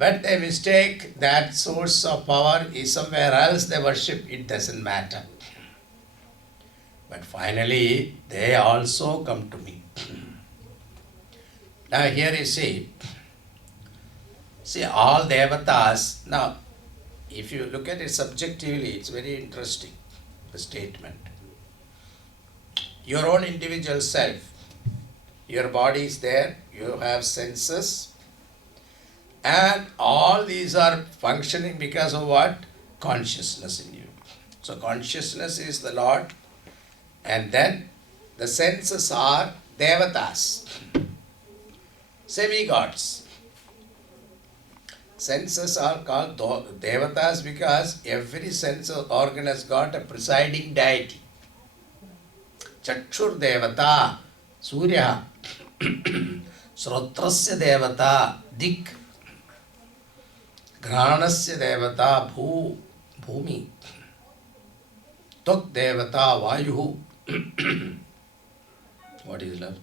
But they mistake that source of power is somewhere else, they worship, it doesn't matter. But finally, they also come to me. Now here you see all devatas. Now, if you look at it subjectively, it's very interesting, the statement. Your own individual self, your body is there, you have senses, and all these are functioning because of what? Consciousness in you. So consciousness is the Lord, and then the senses are devatas, semi-gods. Senses are called devatas because every sense organ has got a presiding deity. Chakshur devata, Surya. Shrotrasya devata, Dik. Granasya devata, Bhumi. Tok devata, Vayu. What is left?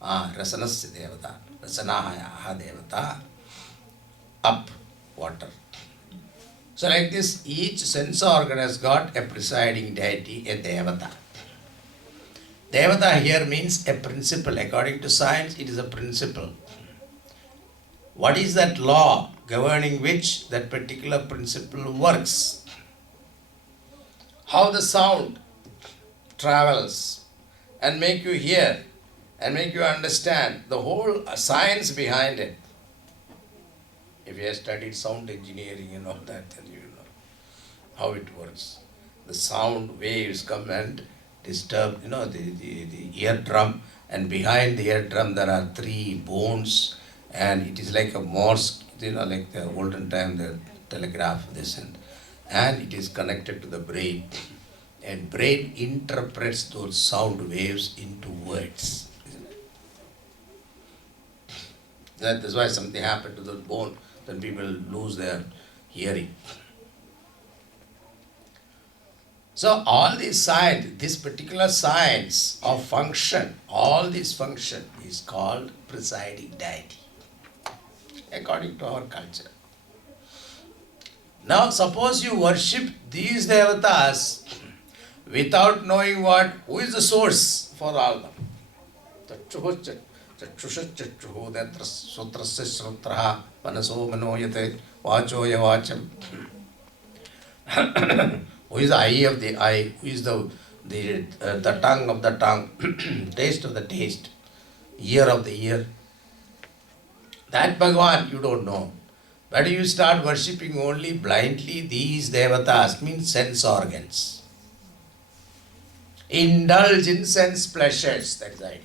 Rasanasya devata. Rasanahaya devata. Up, water. So like this, each sense organ has got a presiding deity, a devata. Devata here means a principle. According to science, it is a principle. What is that law governing which that particular principle works? How the sound travels and make you hear and make you understand the whole science behind it. If you have studied sound engineering and all that, then you know how it works. The sound waves come and disturb, the eardrum, and behind the eardrum there are 3 bones, and it is like a Morse, like the olden time, the telegraph, this and it is connected to the brain, and brain interprets those sound waves into words. That's why something happened to those bones, then people lose their hearing. So all these science, this particular science of function, all this function is called presiding deity, according to our culture. Now suppose you worship these devatas without knowing who is the source for all them. Chakshusha chakshuhu, sutrasya srutraha, manaso manoyate, vachoya vacham. Who is the eye of the eye? Who is the tongue of the tongue? Taste of the taste? Ear of the ear? That Bhagavan you don't know. But you start worshipping only blindly these devatas, means sense organs. Indulge in sense pleasures, that is the idea.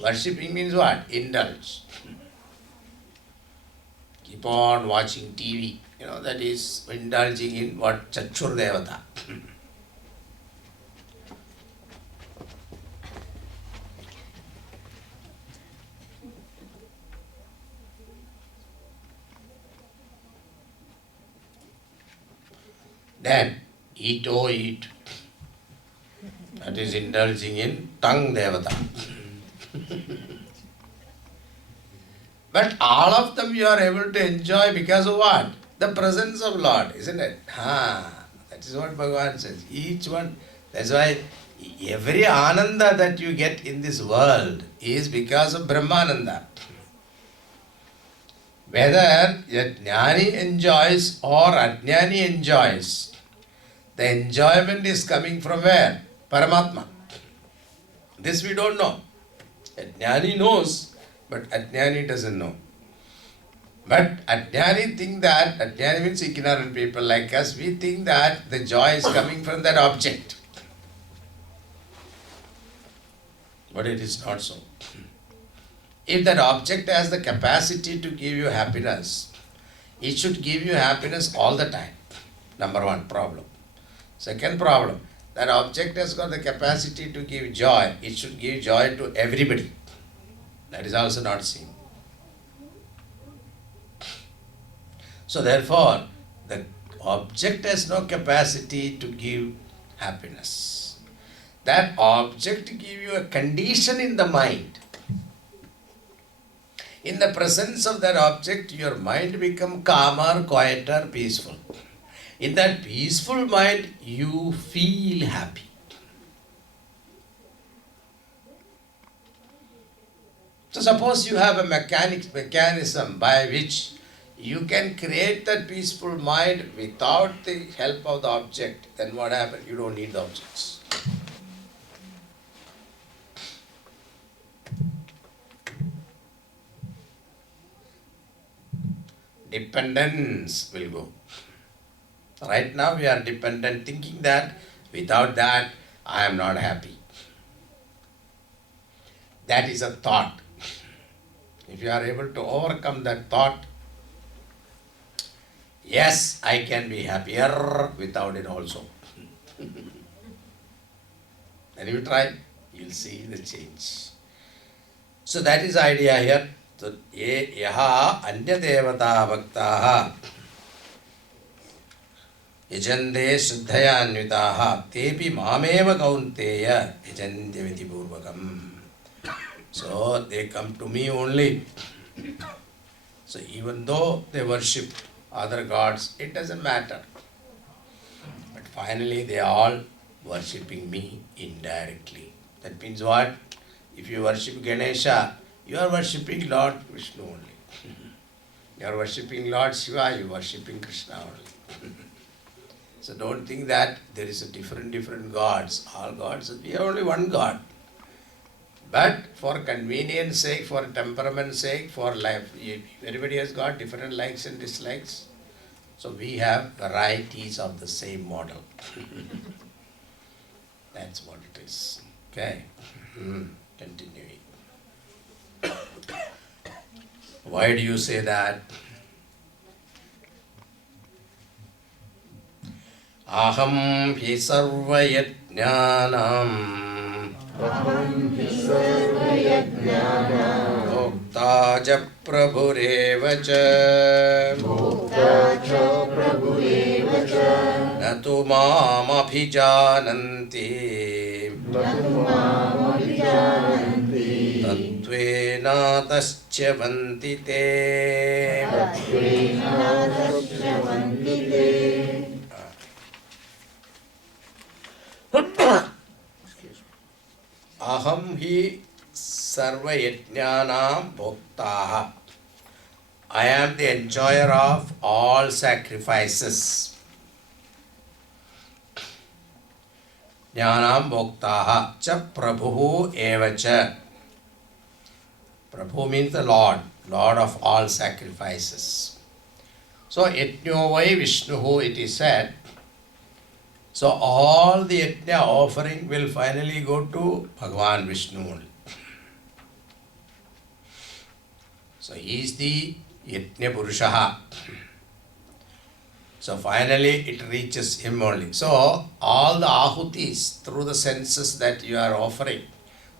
Worshipping means what? Indulge. Keep on watching TV. That is indulging in what? Chakshur devata. Then, eat. That is indulging in tongue devata. But all of them you are able to enjoy because of what? The presence of Lord, isn't it? That is what Bhagavan says. Each one, that's why every ananda that you get in this world is because of Brahmananda. Whether a jnani enjoys or ajnani enjoys, the enjoyment is coming from where? Paramatma. This we don't know. A jnani knows, but ajnani doesn't know. But ajnani think that, ajnani means ignorant people like us, we think that the joy is coming from that object. But it is not so. If that object has the capacity to give you happiness, it should give you happiness all the time. Number one problem. Second problem, that object has got the capacity to give joy. It should give joy to everybody. That is also not seen. So therefore, the object has no capacity to give happiness. That object gives you a condition in the mind. In the presence of that object, your mind become calmer, quieter, peaceful. In that peaceful mind, you feel happy. So suppose you have a mechanism by which you can create that peaceful mind without the help of the object, then what happens? You don't need the objects. Dependence will go. Right now we are dependent, thinking that without that I am not happy. That is a thought. If you are able to overcome that thought, yes, I can be happier without it also. And you try, you'll see the change. So that is the idea here. So, yaha anya devata bhaktaha yajande shuddhaya anvitaha tepi mameva kaunteya yajandyaviti purvakam. So they come to me only. So even though they worship other gods, it doesn't matter. But finally they are all worshipping me indirectly. That means what? If you worship Ganesha, you are worshipping Lord Vishnu only. You are worshipping Lord Shiva, you are worshipping Krishna only. So don't think that there is a different gods. All gods, we have only one God. But for convenience sake, for temperament sake, for life, everybody has got different likes and dislikes. So we have varieties of the same model. That's what it is. Okay. Continuing. Why do you say that? Aham hi sarva yajnanam Bhokta ja prabhureva cha na tu mam abhijananti tattvena taschyavanti te. Aham hi sarva yajnanam bhoktaha. I am the enjoyer of all sacrifices. Jnanam bhoktaha cha prabhu eva cha. Prabhu means the Lord, Lord of all sacrifices. So yajno vai Vishnuhu, it is said. So all the yajna offering will finally go to Bhagavan Vishnu only. So he is the yajna purushaha. So finally it reaches him only. So all the ahutis through the senses that you are offering,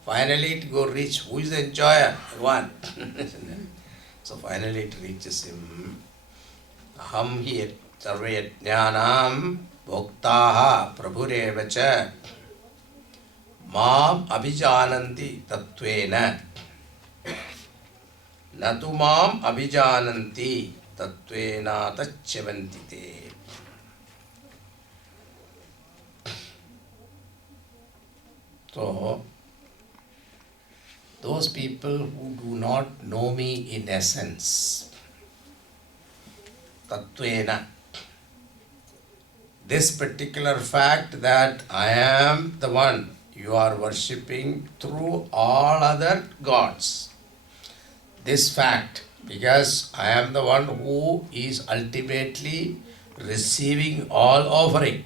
finally it go reach. Who is the enjoyer? Bhagavan. So finally it reaches him. Aham hi sarva yajnanam Bhoktaha prabhureva cha mam abhijananti tattvena natu mam abhijananti tattvena tachyavanti te. So, those people who do not know me in essence, tattvena, this particular fact that I am the one you are worshipping through all other gods. This fact, because I am the one who is ultimately receiving all offering.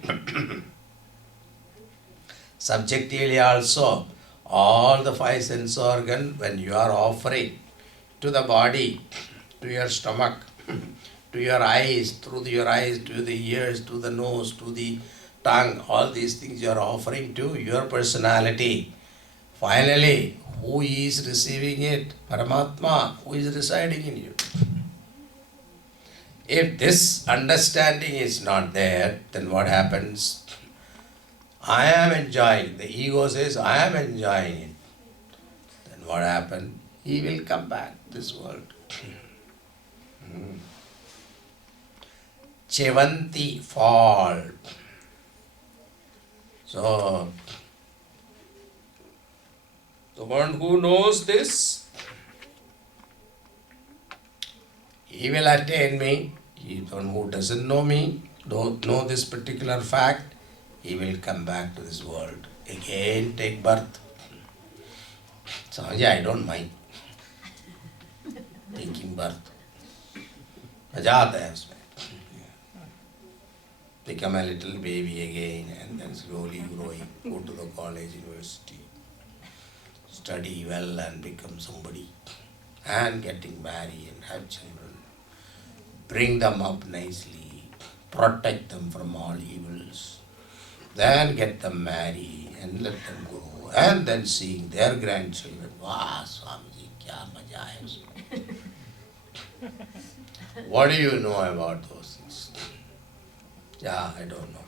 Subjectively also, all the five sense organs, when you are offering to the body, to your stomach, to your eyes, through your eyes, to the ears, to the nose, to the tongue, all these things you are offering to your personality. Finally, who is receiving it? Paramatma, who is residing in you. If this understanding is not there, then what happens? I am enjoying. The ego says, I am enjoying it. Then what happens? he will come back to this world. Chevanti, fall. So, the one who knows this, he will attain me. The one who doesn't know me, don't know this particular fact, he will come back to this world. Again take birth. So, yeah, I don't mind taking birth. मजा आता है उसमें. Become a little baby again and then slowly growing, go to the college, university, study well and become somebody, and getting married and have children, bring them up nicely, protect them from all evils, then get them married and let them grow, and then seeing their grandchildren. Wow, Swamiji, kya maja hai usme. What do you know about those things? Yeah, I don't know.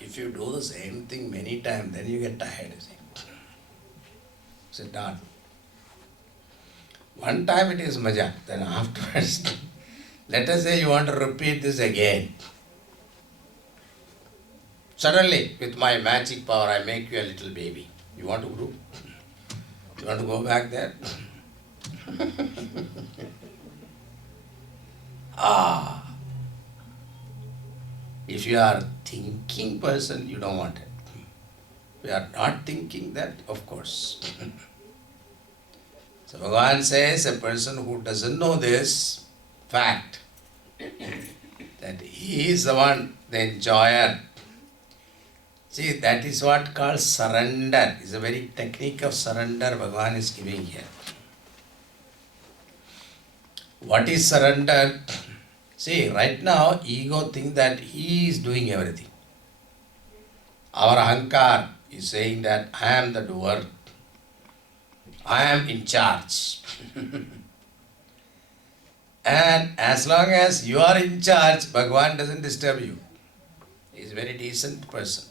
If you do the same thing many times, then you get tired. Sit down. One time it is maja, then afterwards, let us say you want to repeat this again. Suddenly, with my magic power, I make you a little baby. You want to grow? You want to go back there? If you are thinking person, you don't want it. If you are not thinking that, of course. So Bhagavan says a person who doesn't know this fact, that he is the one, the enjoyer. See, that is what called surrender. It's a very technique of surrender Bhagavan is giving here. What is surrender? See, right now, ego thinks that he is doing everything. Our ahankar is saying that I am the doer. I am in charge. And as long as you are in charge, Bhagavan doesn't disturb you. He is a very decent person.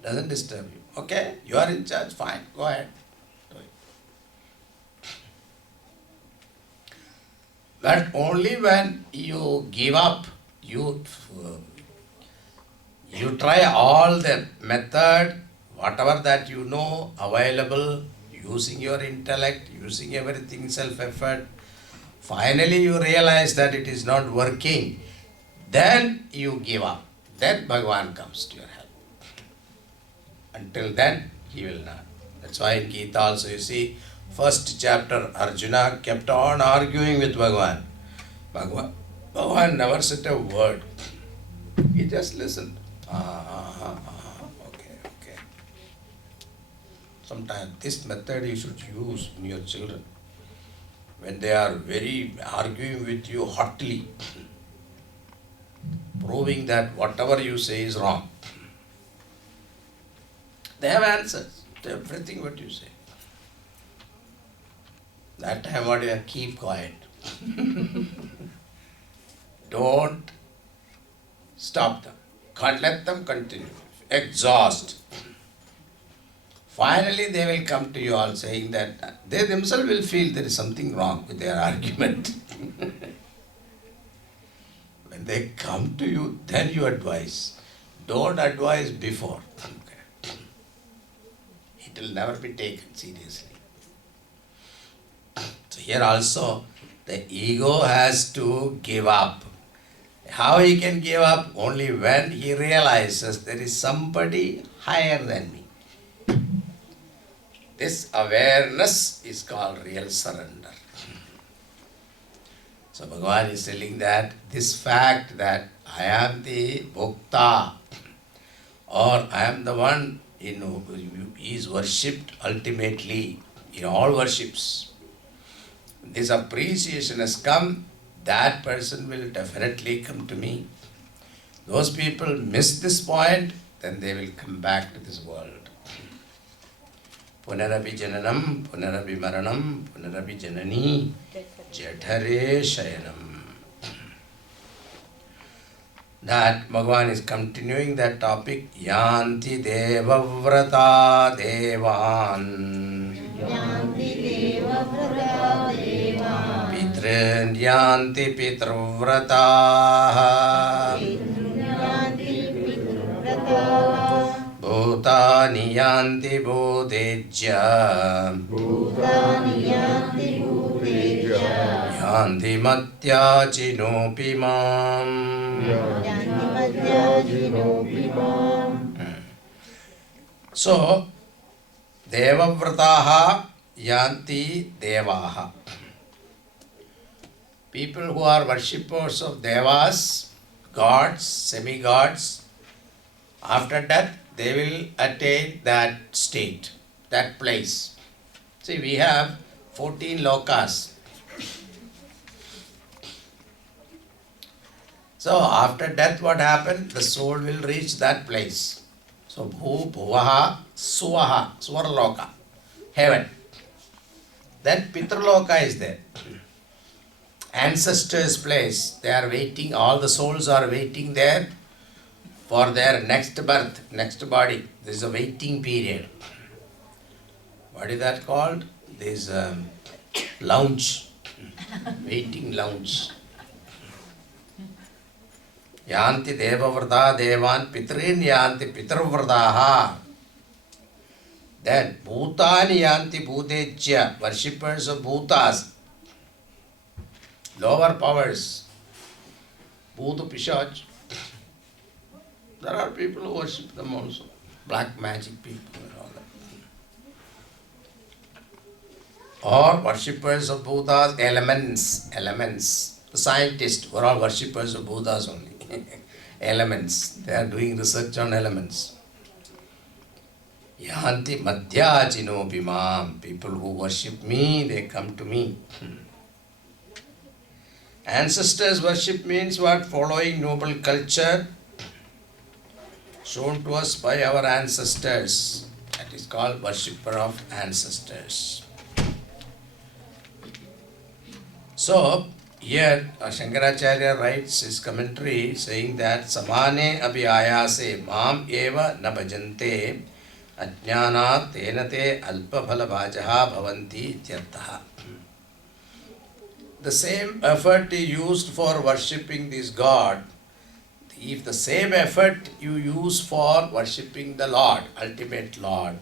Doesn't disturb you. Okay, you are in charge, fine, go ahead. But only when you give up, you try all the method, whatever that you know available, using your intellect, using everything, self-effort. Finally you realize that it is not working. Then you give up. Then Bhagavan comes to your help. Until then, he will not. That's why in Geeta also you see, first chapter, Arjuna kept on arguing with Bhagavan. Bhagavan never said a word. He just listened. Okay. Sometimes this method you should use in your children. When they are very arguing with you hotly, proving that whatever you say is wrong. They have answers to everything what you say. That time what you have, keep quiet. Don't stop them. Can't let them continue. Exhaust. Finally they will come to you all saying that they themselves will feel there is something wrong with their argument. When they come to you, then you advise. Don't advise before. It will never be taken seriously. So here also, the ego has to give up. How he can give up? Only when he realizes there is somebody higher than me. This awareness is called real surrender. So Bhagavan is telling that this fact that I am the Bhokta, or I am the one who is worshipped ultimately in all worships. This appreciation has come, that person will definitely come to me. Those people miss this point, then they will come back to this world. Punarapi jananam, punarapi maranam, punarapi janani, jathare shayanam. that Bhagavan is continuing that topic. Yanti devavrata devan. Yanti devavrata devan. Pitrin yanti pitrvrataha. Pitrin yanti pitrvrataha. Bhutani yanti bodhejya. Bhutani yanti bhutejya. Yanti matyachinopi mam. Yanti matyajinopi mam. So, devavrataha yanti devaha. People who are worshippers of devas, gods, semi-gods, after death they will attain that state, that place. See, we have 14 lokas. So after death what happened? The soul will reach that place. So bhu, bhuvaha, suvaha, swarloka, heaven. Then pitraloka is there. Ancestors' place. They are waiting, all the souls are waiting there for their next birth, next body. There is a waiting period. What is that called? There is a lounge, waiting lounge. Yanti devavrata devan pitrin yanti pitravrataha. Then bhutani yanti bhutejya, worshippers of bhutas, lower powers, bhuta pishach. There are people who worship them also, black magic people and all that. Or worshippers of bhutas, elements. The scientists were all worshippers of bhutas only. Elements. They are doing research on elements. Yanti madhyachino bimam. People who worship me, they come to me. Ancestors worship means what? Following noble culture shown to us by our ancestors. That is called worshipper of ancestors. So, here Shankaracharya writes his commentary saying that Samane abhi ayase mam eva na bhajante ajnanat tenate alpa phala bhajaha bhavanti ityarthaha. The same effort he used for worshipping this God, if the same effort you use for worshipping the Lord, ultimate Lord,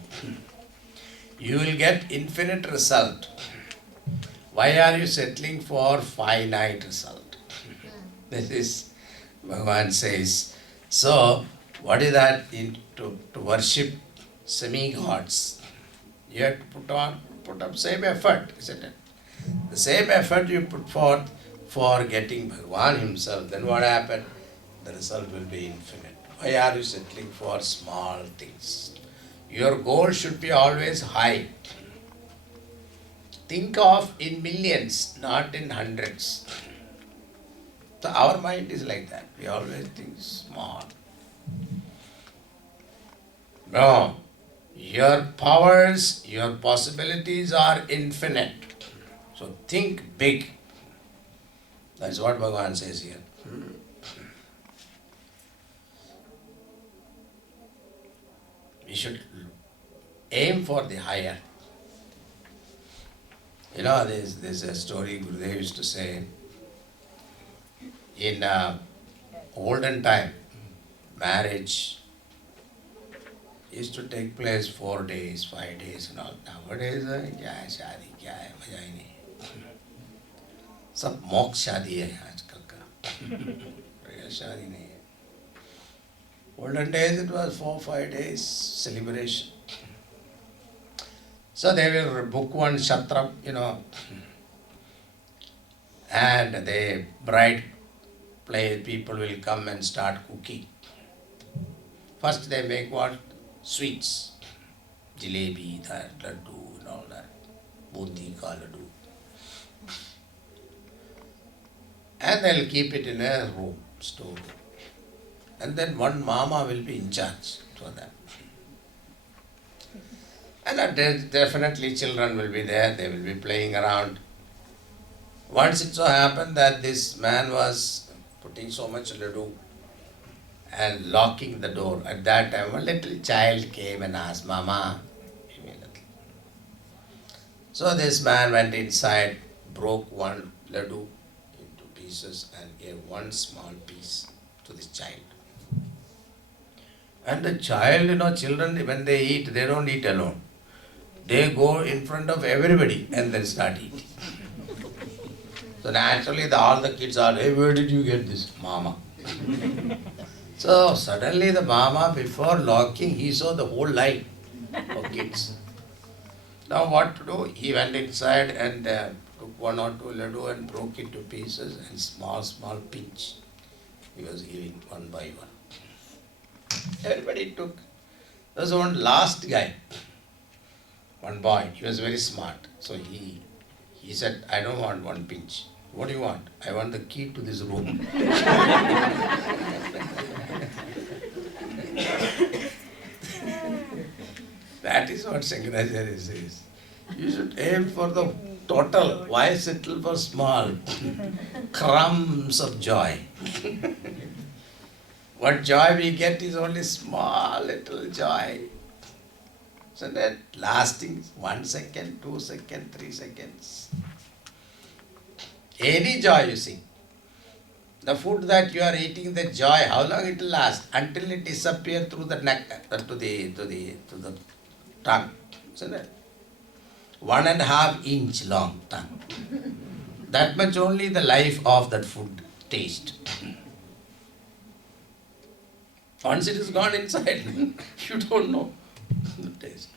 you will get infinite result. Why are you settling for finite result? This is, Bhagavan says. So, what is that? To worship semi-gods, you have to put up same effort, isn't it? The same effort you put forth for getting Bhagavan himself, then what happened? The result will be infinite. Why are you settling for small things? Your goal should be always high. Think of in millions, not in hundreds. So our mind is like that. We always think small. No. Your powers, your possibilities are infinite. So think big. That's what Bhagavan says here. We should aim for the higher. You know, there's a story Gurudev used to say. In olden time, marriage used to take place 4 days, 5 days and all. Nowadays, क्या है शादी क्या है मजा ही नहीं. सब मोक्ष शादी है आजकल का. Real शादी नहीं है. Olden days it was 4-5 days celebration. So they will book one shatram, and the bride people will come and start cooking. First they make what? Sweets. Jalebi, that, laddu and all that. Bundi ka laddu. And they'll keep it in a room, stored. And then one mama will be in charge for that. And definitely children will be there, they will be playing around. Once it so happened that this man was putting so much laddu and locking the door. At that time, a little child came and asked, Mama, give me a little. So this man went inside, broke one laddu into pieces and gave one small piece to this child. And the child, children, when they eat, they don't eat alone. They go in front of everybody and then start eating. So naturally, all the kids are, hey, where did you get this? Mama. So suddenly the mama, before locking, he saw the whole line of kids. Now what to do? He went inside and took one or two laddu and broke it to pieces and small pinch. He was giving one by one. Everybody took. There was one last guy, one boy. He was very smart. So he said, I don't want one pinch. What do you want? I want the key to this room. That is what Shankaracharya says. You should aim for the total. Why settle for small? Crumbs of joy. What joy we get is only small little joy. So that lasting 1 second, 2 seconds, 3 seconds. Any joy you see. The food that you are eating, the joy, how long it will last? Until it disappears through the neck, to the tongue. Isn't it? 1.5 inch long tongue. That much only the life of that food taste. Once it is gone inside, you don't know the taste.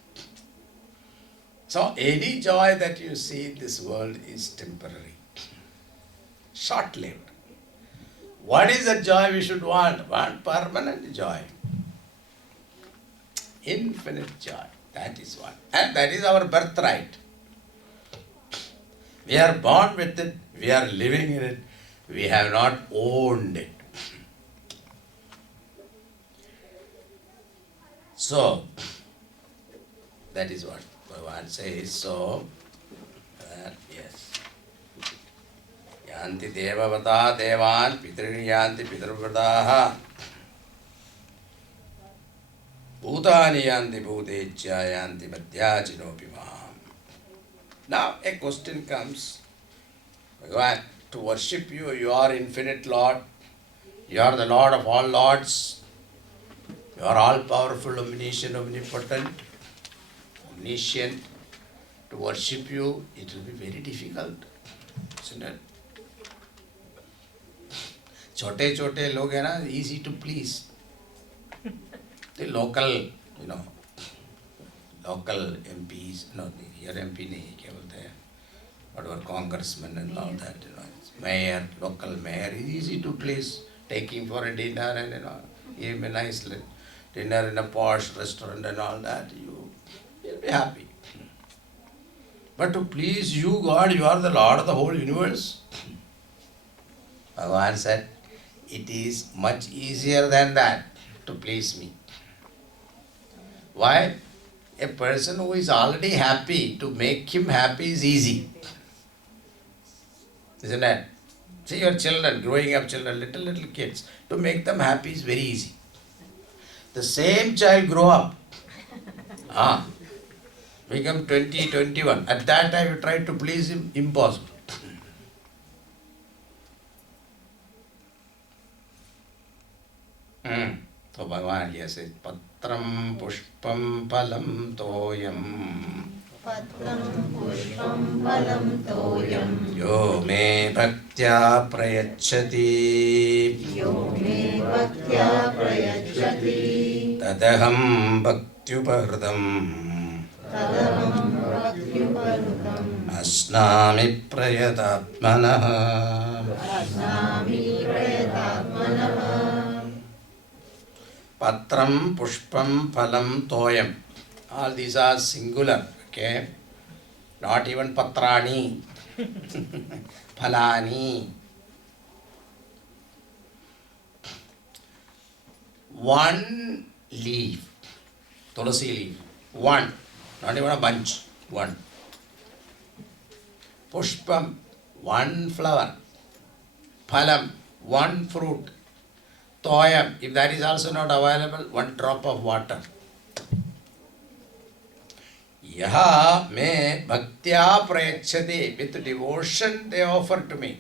So any joy that you see in this world is temporary, short-lived. What is the joy we should want? Want permanent joy. Infinite joy. That is what. And that is our birthright. We are born with it. We are living in it. We have not owned it. So, that is what Bhagavan says. So, yes. Yanti devavata devan pitrini yanti pitruvataha bhutani yanti bhutechya yanti madhyachinopimam. Now a question comes. Bhagavan, to worship you, you are infinite Lord. You are the Lord of all lords. You are all-powerful, omniscient, omnipotent, omniscient. To worship you, it will be very difficult, isn't it? Chote log hai na, easy to please. The local, local MPs, no, here MP nahi, kya bolte hai, whatever congressmen and all that, mayor, local mayor is easy to please. Taking for a dinner and give him a nice dinner in a posh restaurant and all that, you'll be happy. But to please you, God, you are the Lord of the whole universe. Bhagavan said, it is much easier than that to please me. Why? A person who is already happy, to make him happy is easy. Isn't it? See your children, growing up children, little kids, to make them happy is very easy. The same child grow up, become 20, 21. At that time you try to please him, impossible. So Bhagavan here says, Patram pushpam palam toyam Patram pushpam palam toyam Yo me bhaktya prayachati Yo me bhaktya prayachati Tadaham bhaktyupahridam Tadaham bhaktyupahridam Asnami prayatatmanah Asnami prayatatmanah Patram pushpam phalam toyam. All these are singular, okay? Not even patrani, phalani. One leaf, tulasi leaf, one, not even a bunch, one. Pushpam, one flower. Phalam, one fruit. Toyam. If that is also not available, 1 drop of water. Yaha me bhaktya prayachati. With devotion they offer to me.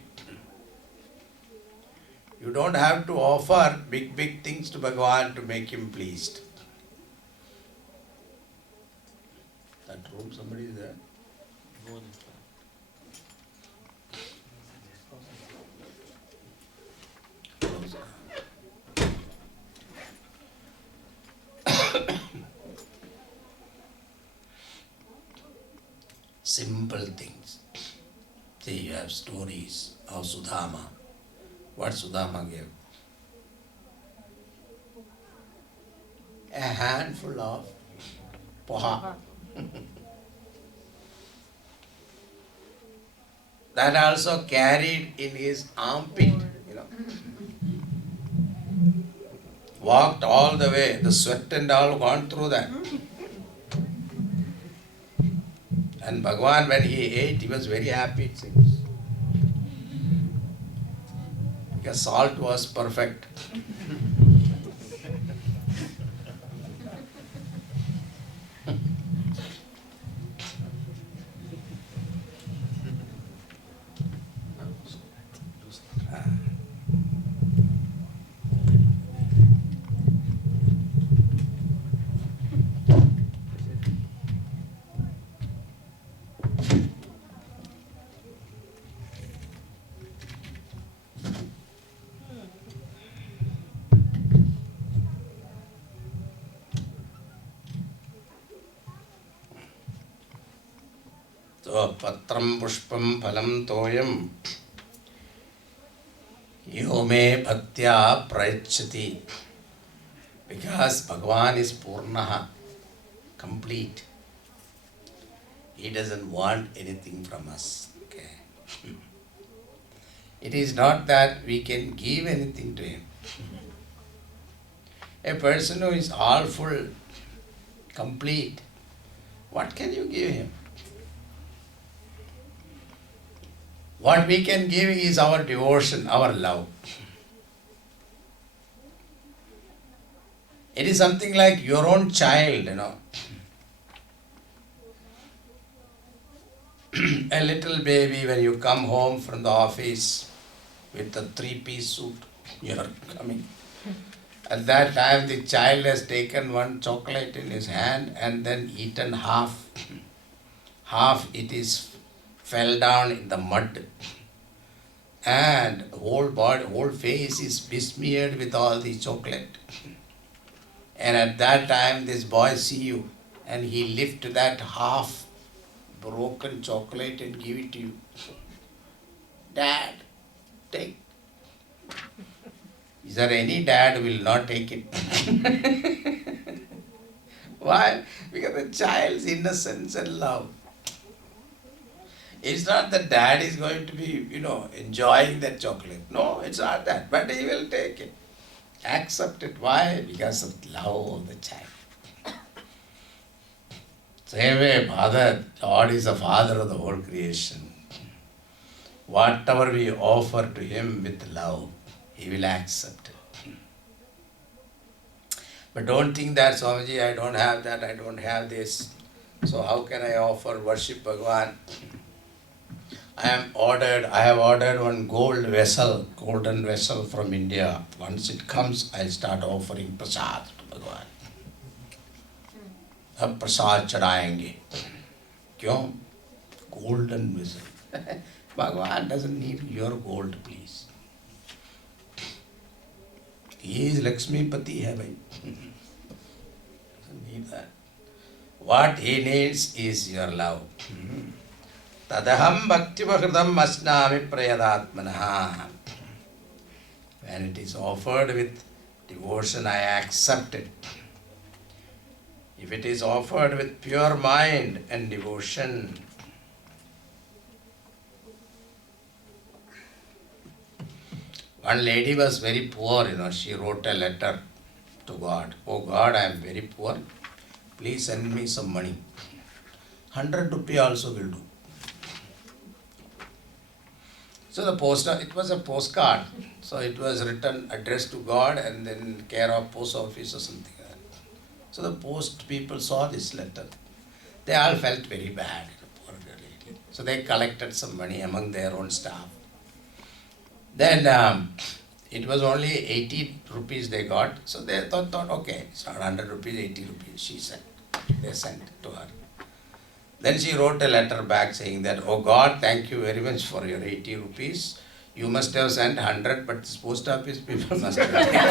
You don't have to offer big things to Bhagavan to make him pleased. That room, somebody is there? Simple things. See, you have stories of Sudama. What Sudama gave? A handful of poha. That also carried in his armpit, Walked all the way, the sweat and all gone through that. And Bhagavan, when he ate, he was very happy, it seems. Because salt was perfect. So, patram pushpam phalam toyam yome bhaktya prayachati. Because Bhagavan is Purnaha, complete. He doesn't want anything from us. Okay. It is not that we can give anything to him. A person who is all full, complete, what can you give him? What we can give is our devotion, our love. It is something like your own child, A little baby, when you come home from the office with a 3-piece suit, you are coming. At that time, the child has taken one chocolate in his hand and then eaten half. Half it is fell down in the mud. And whole body, whole face is besmeared with all the chocolate. And at that time, this boy see you and he lift that half broken chocolate and give it to you. Dad, take. Is there any dad who will not take it? Why? Because the child's innocence and love. It's not that dad is going to be, enjoying that chocolate. No, it's not that. But he will take it. Accept it. Why? Because of love of the child. Same way, Father, Lord is the Father of the whole creation. Whatever we offer to Him with love, He will accept it. But don't think that, Swamiji, I don't have that, I don't have this. So how can I offer worship Bhagavan? I have ordered one golden vessel from India. Once it comes, I'll start offering prasad to Bhagavan. अब प्रसाद चढ़ाएंगे क्यों golden vessel. Bhagavan doesn't need your gold, please. He is Lakshmipati hai bhai. Doesn't need that. What he needs is your love. Tadaham bhakti bhakridam asnami prayadatmanaha. When it is offered with devotion, I accept it. If it is offered with pure mind and devotion, one lady was very poor, she wrote a letter to God. Oh God, I am very poor. Please send me some money. 100 rupees also will do. So it was a postcard. So it was written, addressed to God, and then care of post office or something like that. So the post people saw this letter. They all felt very bad, poor lady. So they collected some money among their own staff. Then it was only 80 rupees they got. So they thought okay, it's not 100 rupees, 80 rupees, she said. They sent it to her. Then she wrote a letter back saying that, oh God, thank you very much for your 80 rupees. You must have sent 100, but this post office people must have taken.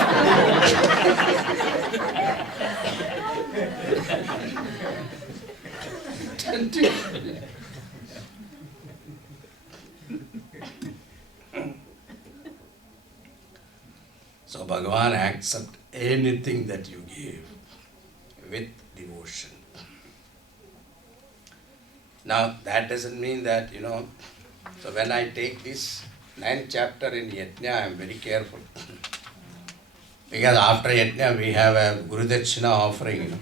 So Bhagavan accepts anything that you give with devotion. Now that doesn't mean that, so when I take this 9th chapter in Yajna, I am very careful. Because after Yajna we have a Guru Dakshina offering.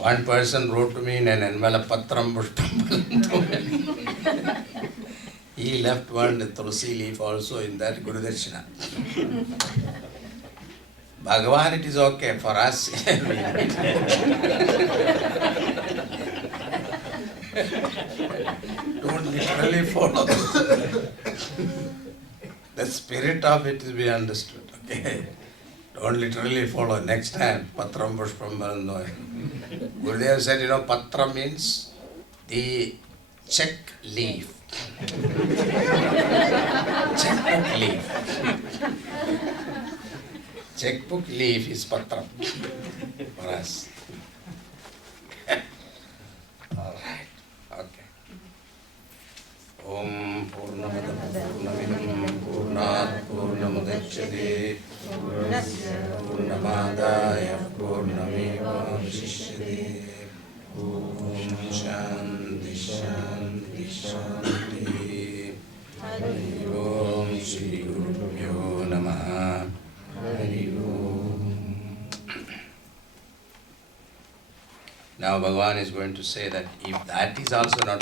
One person wrote to me in an envelope, Patram Pushpam. He left one Tulsi leaf also in that Guru Dakshina. Bhagavan, it is okay for us. Don't literally follow. The spirit of it is be understood. Okay. Don't literally follow. Next time, Patram Pushpam Barando. Gurudev said, Patra means the check leaf. Checkbook leaf. Checkbook leaf is Patra for us. Alright, okay. Om Purnamada Purnamidam Purnat Purnamudachyate Purnamadaya Purnameva Vashishyate Om Shanti Shanti Shanti Hari Om Shri Gurubhyo Namaha Hari Om. Now Bhagavan is going to say that if that is also not